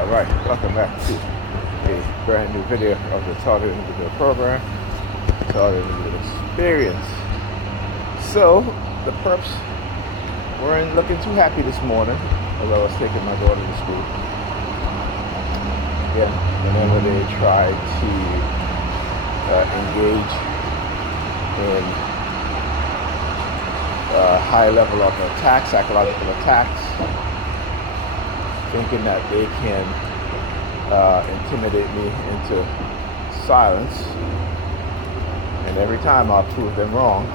Alright, welcome back to a brand new video of the Target Individual Program, Target Individual Experience. So, the perps weren't looking too happy this morning as I was taking my daughter to school. Again, whenever they try to engage in a high level of attack, psychological attacks, thinking that they can intimidate me into silence, and every time I'll prove them wrong.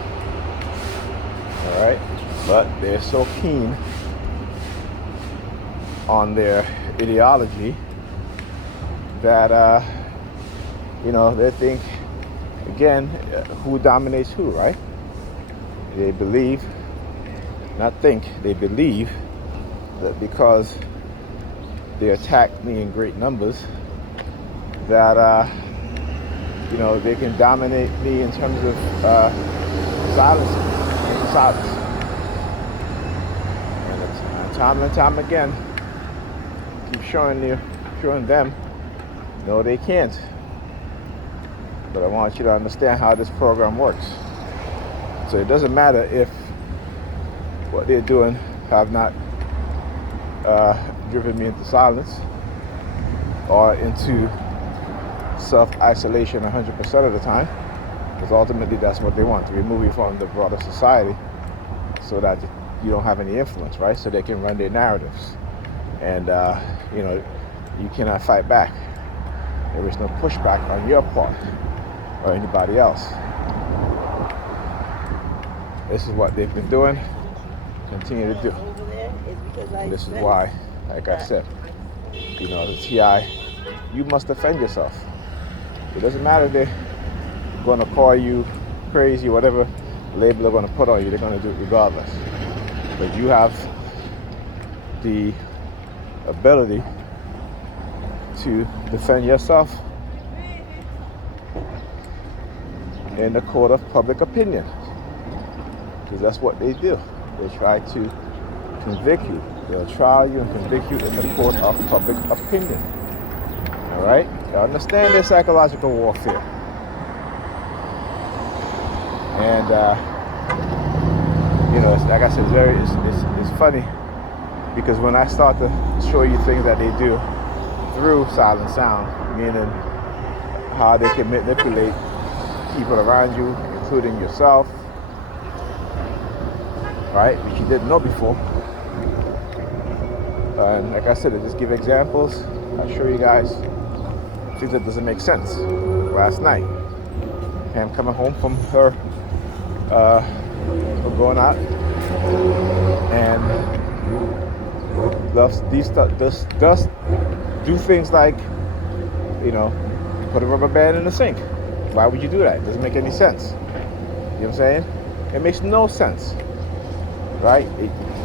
All right, but they're so keen on their ideology that they think, again, who dominates who, right? They believe, not think, they believe that because they attack me in great numbers, that they can dominate me in terms of silence. And time and time again, keep showing them, no, they can't. But I want you to understand how this program works. So it doesn't matter if what they're doing have not driven me into silence or into self-isolation 100% of the time, because ultimately that's what they want, to remove you from the broader society so that you don't have any influence, right? So they can run their narratives, and you cannot fight back. There is no pushback on your part or anybody else. This is what they've been doing, continue to do. And this is why, like I said, the TI, you must defend yourself. It doesn't matter if they're going to call you crazy, whatever label they're going to put on you, they're going to do it regardless. But you have the ability to defend yourself in the court of public opinion, because that's what they do. They try to convict you. They'll trial you and convict you in the court of public opinion. All right? You understand their psychological warfare. And like I said, it's funny, because when I start to show you things that they do through silent sound, meaning how they can manipulate people around you, including yourself, right, which you didn't know before. And like I said, I just give examples. I'll show you guys things that doesn't make sense. Last night, Pam coming home from her going out, and does do things like, put a rubber band in the sink. Why would you do that? It doesn't make any sense. You know what I'm saying? It makes no sense, right?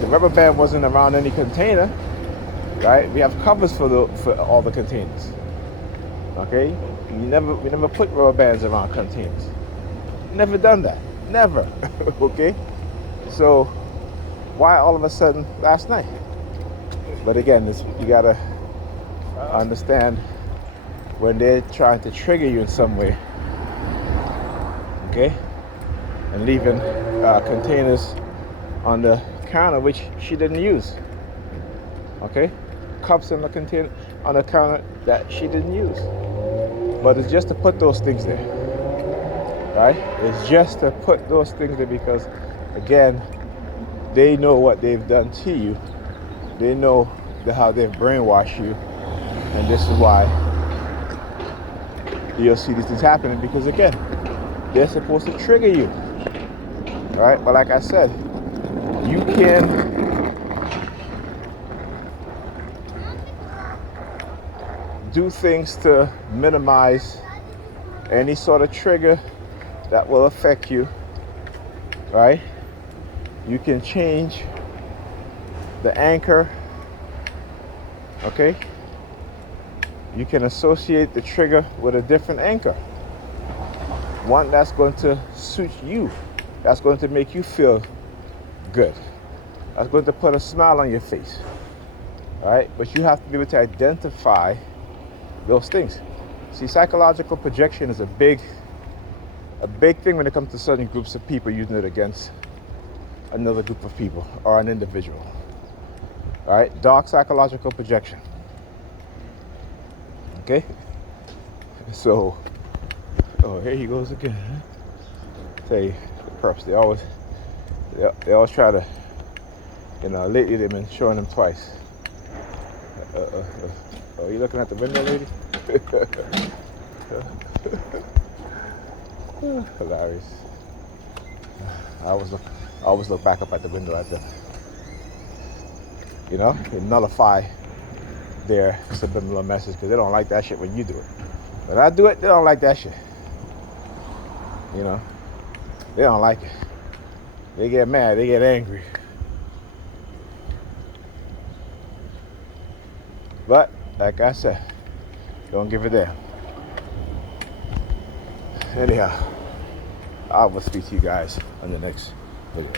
The rubber band wasn't around any container, right? We have covers for all the containers. Okay? We never put rubber bands around containers. Never done that. Never. Okay? So why all of a sudden last night? But again, you gotta understand, when they're trying to trigger you in some way, okay, and leaving containers on the counter which she didn't use, okay, cups in the container on the counter that she didn't use, but it's just to put those things there, right? It's just to put those things there because, again, they know what they've done to you. They know how they've brainwashed you, and this is why you'll see these things happening, because, again, they're supposed to trigger you, right? But like I said, you can do things to minimize any sort of trigger that will affect you, right? You can change the anchor, okay? You can associate the trigger with a different anchor, one that's going to suit you, that's going to make you feel good, that's going to put a smile on your face, All right, but you have to be able to identify those things. See, psychological projection is a big thing when it comes to certain groups of people using it against another group of people or an individual. All right, dark psychological projection. Okay, so here he goes again. Tell you, the perps, they always try to, lately they've been showing them twice. Oh, you looking at the window, lady? Hilarious. I always look back up at the window at them. They nullify their subliminal message because they don't like that shit when you do it. When I do it, they don't like that shit. They don't like it. They get mad, they get angry. But, like I said, don't give a damn. Anyhow, I will speak to you guys on the next video.